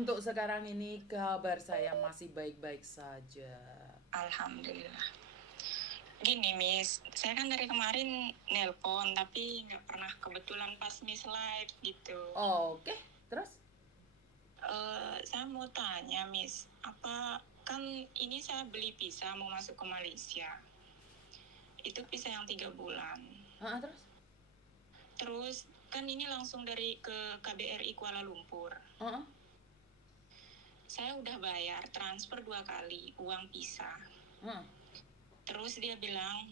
Untuk sekarang ini kabar saya masih baik-baik saja. Alhamdulillah. Gini Miss, saya kan dari kemarin nelpon tapi nggak pernah kebetulan pas Miss live gitu. Oke, terus? Saya mau tanya Miss, apa kan ini saya beli visa mau masuk ke Malaysia. Itu visa yang 3 bulan. Terus? Terus kan ini langsung dari ke KBRI Kuala Lumpur. Saya udah bayar transfer 2 kali uang visa. Terus dia bilang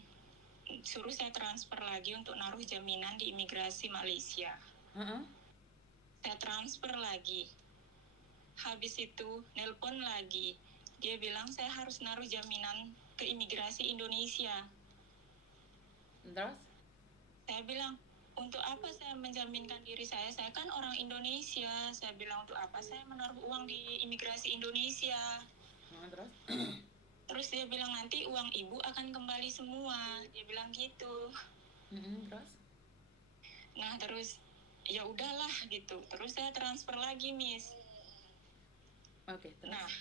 suruh saya transfer lagi untuk naruh jaminan di imigrasi Malaysia. Saya transfer lagi. Habis itu nelpon lagi. Dia bilang saya harus naruh jaminan ke imigrasi Indonesia. Terus? Saya bilang, untuk apa saya menjaminkan diri saya? Saya kan orang Indonesia. Saya bilang, untuk apa saya menaruh uang di imigrasi Indonesia? Terus? Terus dia bilang, nanti uang ibu akan kembali semua. Dia bilang gitu. Terus? Nah, terus ya udahlah gitu. Terus saya transfer lagi, Miss. Oke, terus? Nah,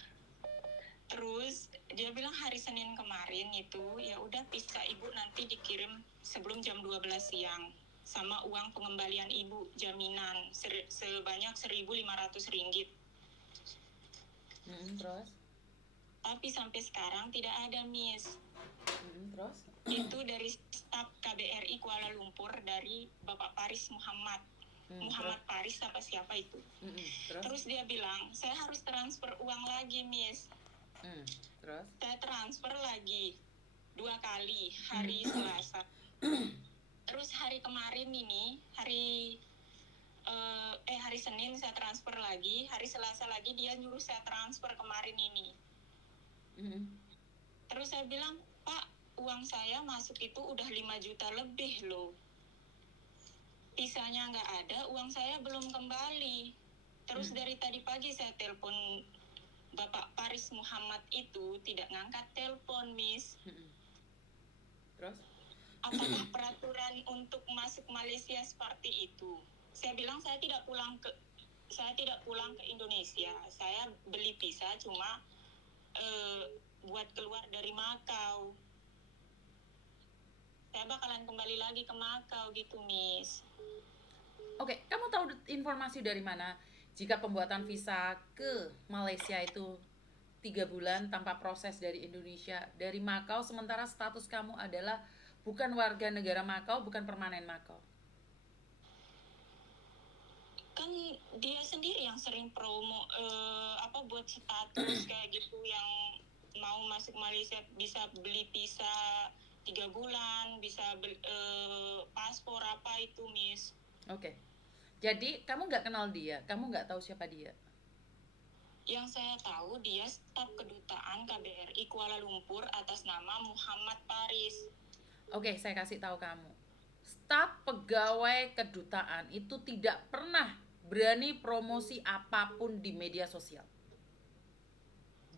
terus dia bilang hari Senin kemarin itu ya udah visa ibu nanti dikirim sebelum jam 12 siang sama uang pengembalian ibu jaminan sebanyak 1.500 ringgit. Terus? Tapi sampai sekarang tidak ada, Miss. Terus? Itu dari staf KBRI Kuala Lumpur dari Bapak Paris Muhammad. Muhammad Paris apa siapa itu. Terus dia bilang, saya harus transfer uang lagi, Miss. Terus? Saya transfer lagi 2 kali, hari Selasa. Terus hari kemarin ini, hari Senin saya transfer lagi, hari Selasa lagi dia nyuruh saya transfer kemarin ini. Terus saya bilang, Pak, uang saya masuk itu udah 5 juta lebih loh. Visanya nggak ada, uang saya belum kembali. Terus dari tadi pagi saya telepon Bapak Paris Muhammad itu tidak ngangkat telepon, Miss. Terus? Apakah peraturan untuk masuk Malaysia seperti itu? Saya bilang saya tidak pulang ke Indonesia. Saya beli visa cuma buat keluar dari Makau. Saya bakalan kembali lagi ke Makau gitu, Miss. Oke, kamu tahu informasi dari mana jika pembuatan visa ke Malaysia itu 3 bulan tanpa proses dari Indonesia, dari Makau, sementara status kamu adalah bukan warga negara Makau, bukan permanen Makau? Kan dia sendiri yang sering promo buat status kayak gitu, yang mau masuk Malaysia bisa beli visa 3 bulan, bisa paspor apa itu, Miss. Oke. Jadi kamu nggak kenal dia, kamu nggak tahu siapa dia? Yang saya tahu dia staf kedutaan KBRI Kuala Lumpur atas nama Muhammad Paris. Oke, saya kasih tahu kamu. Staf pegawai kedutaan itu tidak pernah berani promosi apapun di media sosial.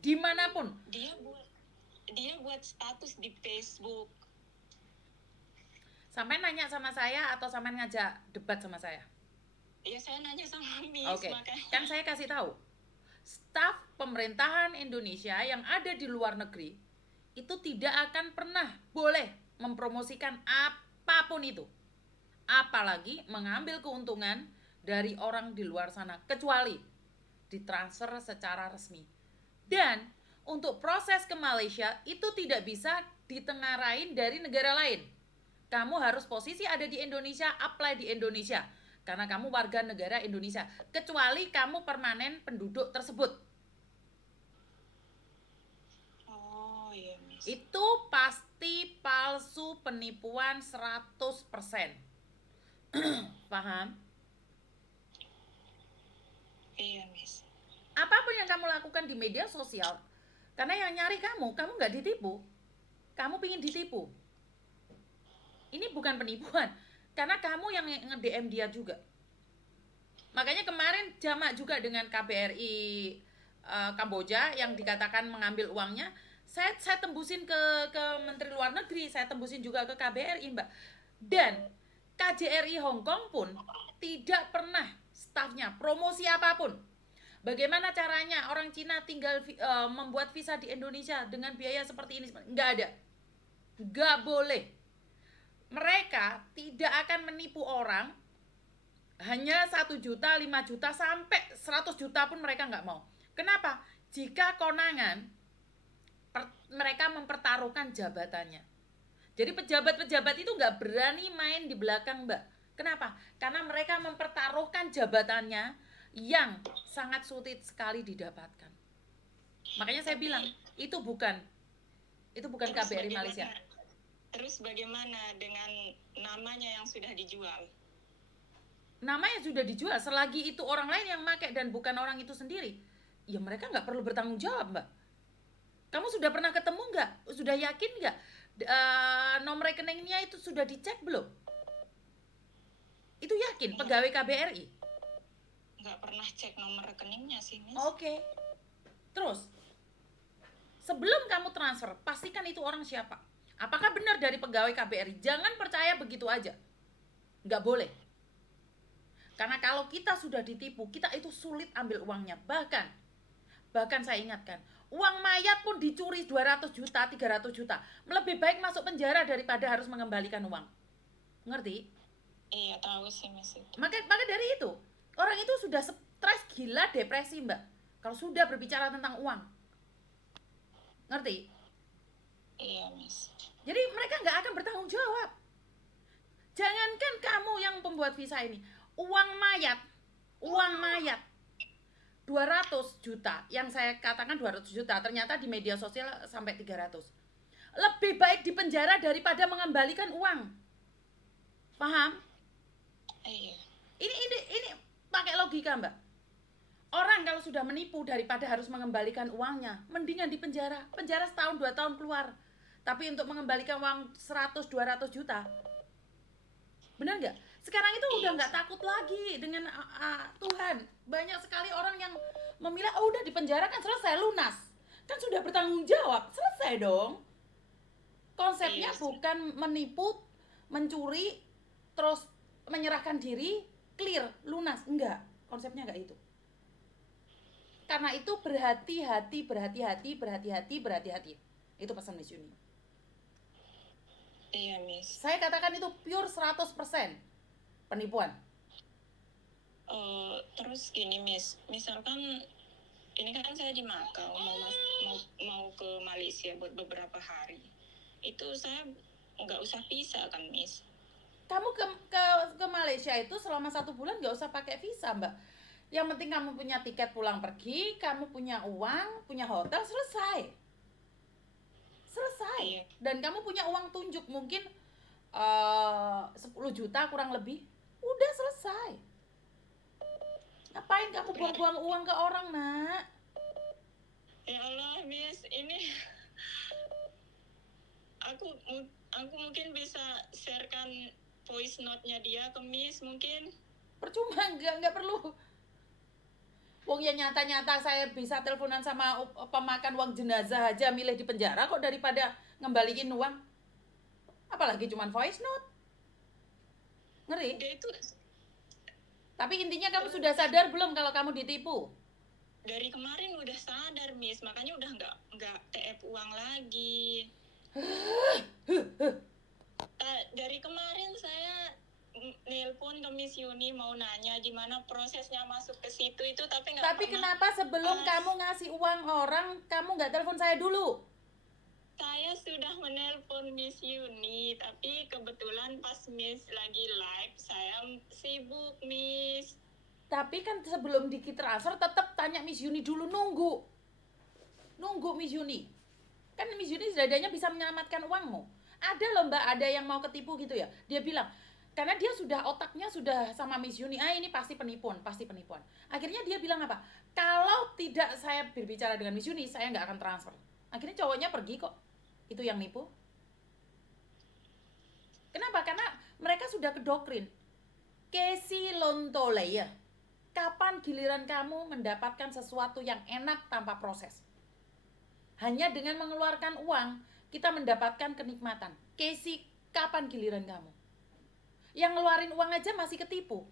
Dimanapun. Dia buat status di Facebook. Sampai nanya sama saya atau sampai ngajak debat sama saya? Ya saya nanya sama Miss. Oke, kan saya kasih tahu. Staf pemerintahan Indonesia yang ada di luar negeri itu tidak akan pernah boleh mempromosikan apapun itu. Apalagi mengambil keuntungan dari orang di luar sana, kecuali ditransfer secara resmi. Dan untuk proses ke Malaysia itu tidak bisa ditengarain dari negara lain. Kamu harus posisi ada di Indonesia, apply di Indonesia karena kamu warga negara Indonesia, kecuali kamu permanen penduduk tersebut. Oh iya, Miss. Itu pasti palsu, penipuan 100%. Paham? Iya, Miss. Apapun yang kamu lakukan di media sosial, karena yang nyari kamu nggak ditipu. Kamu pingin ditipu. Ini bukan penipuan, karena kamu yang nge-DM dia juga. Makanya kemarin jamak juga dengan KBRI Kamboja yang dikatakan mengambil uangnya. Saya tembusin ke Menteri Luar Negeri, saya tembusin juga ke KBRI, Mbak. Dan KJRI Hong Kong pun tidak pernah stafnya promosi apapun. Bagaimana caranya orang Cina tinggal membuat visa di Indonesia dengan biaya seperti ini? Nggak ada. Nggak boleh. Mereka tidak akan menipu orang hanya 1 juta, 5 juta, sampai 100 juta pun mereka nggak mau. Kenapa? Jika konangan, mereka mempertaruhkan jabatannya. Jadi pejabat-pejabat itu nggak berani main di belakang, Mbak. Kenapa? Karena mereka mempertaruhkan jabatannya yang sangat sulit sekali didapatkan. Makanya saya bilang itu bukan KBRI Malaysia. Terus bagaimana dengan namanya yang sudah dijual? Namanya sudah dijual, selagi itu orang lain yang pakai dan bukan orang itu sendiri, ya mereka nggak perlu bertanggung jawab, Mbak. Kamu sudah pernah ketemu nggak? Sudah yakin nggak? Nomor rekeningnya itu sudah dicek belum? Itu yakin pegawai KBRI? Nggak pernah cek nomor rekeningnya sih, Miss. Oke. Terus, sebelum kamu transfer, pastikan itu orang siapa. Apakah benar dari pegawai KBRI? Jangan percaya begitu aja. Nggak boleh. Karena kalau kita sudah ditipu, kita itu sulit ambil uangnya. Bahkan saya ingatkan, uang mayat pun dicuri 200 juta, 300 juta. Lebih baik masuk penjara daripada harus mengembalikan uang. Ngerti? Iya, tahu sih, Miss. Maka dari itu, orang itu sudah stres, gila, depresi, Mbak. Kalau sudah berbicara tentang uang. Ngerti? Iya, Miss. Jadi mereka nggak akan bertanggung jawab. Jangankan kamu yang pembuat visa ini, uang mayat 200 juta, yang saya katakan 200 juta, ternyata di media sosial sampai 300. Lebih baik di penjara daripada mengembalikan uang. Paham? Iya. Ini pakai logika, Mbak. Orang kalau sudah menipu daripada harus mengembalikan uangnya, mendingan di penjara. Penjara setahun 2 tahun keluar. Tapi untuk mengembalikan uang 100-200 juta, benar nggak? Sekarang itu udah nggak takut lagi dengan Tuhan. Banyak sekali orang yang memilih, udah di penjara kan selesai, lunas. Kan sudah bertanggung jawab, selesai dong. Konsepnya bukan menipu, mencuri, terus menyerahkan diri, clear, lunas. Enggak, konsepnya nggak itu. Karena itu berhati-hati. Itu pesan Miss Yuni. Iya, Miss. Saya katakan itu pure 100% penipuan. Terus gini, Miss, misalkan ini kan saya di Makau, mau ke Malaysia buat beberapa hari. Itu saya nggak usah visa kan, Miss? Kamu ke Malaysia itu selama 1 bulan nggak usah pakai visa, Mbak. Yang penting kamu punya tiket pulang pergi, kamu punya uang, punya hotel, selesai. Iya. Dan kamu punya uang tunjuk mungkin 10 juta kurang lebih, udah selesai. Ngapain kamu buang-buang uang ke orang, Nak? Ya Allah, Miss, ini aku mungkin bisa sharekan voice note-nya dia ke Miss mungkin. Percuma, nggak perlu. Wong ya nyata-nyata saya bisa teleponan sama pemakan uang jenazah aja milih di penjara kok daripada ngembaliin uang. Apalagi cuman voice note. Ngeri? Dia itu. Tapi intinya kamu sudah sadar belum kalau kamu ditipu? Dari kemarin udah sadar, Miss, makanya udah nggak TF uang lagi. Dari kemarin saya nelpon ke Miss Yuni mau nanya gimana prosesnya masuk ke situ itu, tapi nggak. Tapi kenapa sebelum kamu ngasih uang orang kamu nggak telepon saya dulu? Saya sudah menelpon Miss Yuni, tapi kebetulan pas Miss lagi live saya sibuk, Miss. Tapi kan sebelum transfer tetap tanya Miss Yuni dulu, nunggu Miss Yuni. Kan Miss Yuni setidaknya bisa menyelamatkan uangmu. Ada loh, Mbak, ada yang mau ketipu gitu ya. Dia bilang, karena dia sudah otaknya sudah sama Miss Yuni, ini pasti penipuan. Akhirnya dia bilang apa? Kalau tidak saya berbicara dengan Miss Yuni, saya nggak akan transfer. Akhirnya cowoknya pergi kok. Itu yang nipu. Kenapa? Karena mereka sudah kedoktrin. Kesi lontole ya. Kapan giliran kamu mendapatkan sesuatu yang enak tanpa proses? Hanya dengan mengeluarkan uang, kita mendapatkan kenikmatan. Kesi, kapan giliran kamu? Yang ngeluarin uang aja masih ketipu.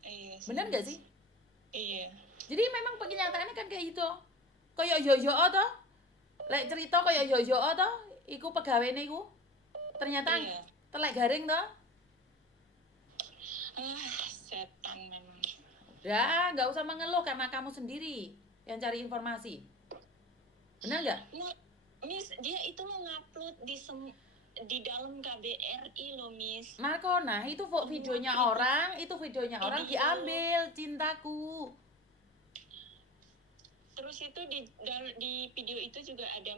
Iya. Bener nggak sih? Iya. Jadi memang kenyataannya kan kayak gitu. Kayak yo-yo toh. Lek cerita kayak yo-yo toh, iku pegawene iku. Ternyata Iya. telek garing toh. Setan memang. Udah, nggak usah mengeluh karena kamu sendiri yang cari informasi. Benar nggak? Nah, Miss, dia itu mengupload di dalam KBRI loh, Miss. Marco, nah itu videonya orang, itu videonya orang diambil, cintaku. Terus itu di video itu juga ada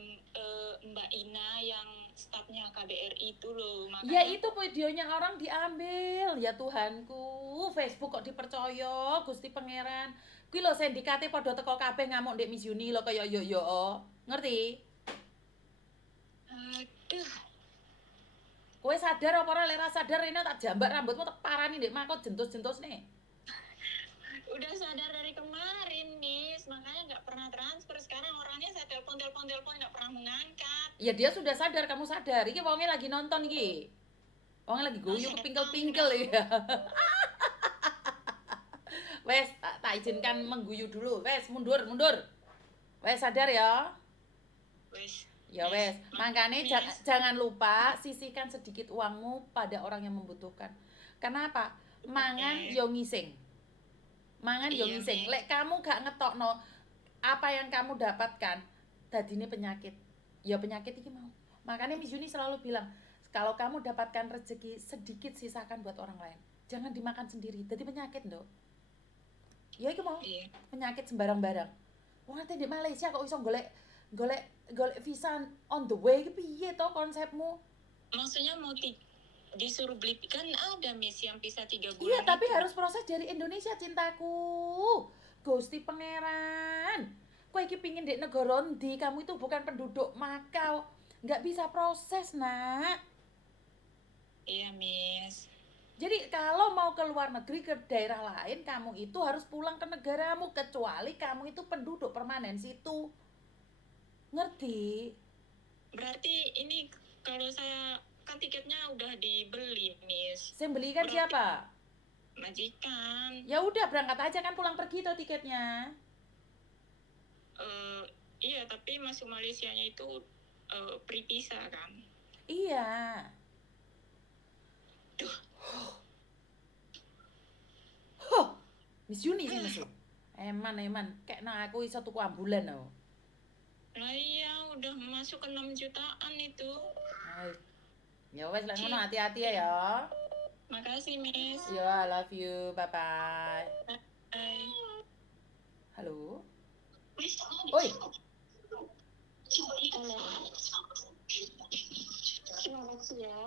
Mbak Ina yang stafnya KBRI itu loh. Makanya, ya itu videonya orang diambil. Ya Tuhanku, Facebook kok dipercaya, Gusti Pangeran. Kuwi lho sindikate padha teko kabeh ngamuk ndek Miss Yuni lho kaya yo-yo. Ngerti? aduh. Kowe sadar apa ora? Lek ra sadar rene tak jambar rambutmu tak parani ndek makot jentus-jentus nih. Udah sadar dari kemarin, Miss. Makanya nggak pernah transfer. Sekarang orangnya saya telepon nggak pernah mengangkat. Ya dia sudah sadar, kamu sadar. Iki wonge lagi nonton iki. Wonge lagi guyu kepingkel-pingkel ya. Wes, tak izinkan mengguyu dulu. Wes, mundur. Wes sadar ya. Wes. Ya wes, makanya jangan lupa sisihkan sedikit uangmu pada orang yang membutuhkan. Kenapa? Mangan yo ngising. Mangan yo ngising. Lek kamu gak ngetokno apa yang kamu dapatkan, dadine penyakit. Ya penyakit iki mau. Makanya Miss Yuni selalu bilang, kalau kamu dapatkan rezeki sedikit sisakan buat orang lain. Jangan dimakan sendiri. Jadi penyakit, Nduk. Ya iki mau. Penyakit sembarang-barang. Wong ate di Malaysia kok iso golek visa on the way iki piye to konsepmu? Maksudnya mau disuruh beli kan ada Miss yang bisa 3 bulan. Iya, tapi harus proses dari Indonesia, cintaku. Gusti Pangeran. Kowe iki pingin di negara ndi? Kamu itu bukan penduduk Makau. Nggak bisa proses, Nak. Iya, Miss. Jadi kalau mau ke luar negeri, ke daerah lain, kamu itu harus pulang ke negaramu, kecuali kamu itu penduduk permanen situ. Ngerti? Berarti ini kalau saya kan tiketnya udah dibeli, Miss. Saya belikan siapa? Majikan. Ya udah berangkat aja kan, pulang pergi tuh tiketnya. Iya, tapi masuk Malaysianya itu pre-visa kan? Iya. Duh. Miss Yuni sih masuk. Eman, kayak aku iso tuku ambulan loh. Lah iya, udah masuk ke 6 jutaan itu. Hai. Ya wes lah ngono, hati-hati ya. Makasih, Miss. Ya, I love you. Bye-bye. Bye. Halo. Oi. Terima kasih ya.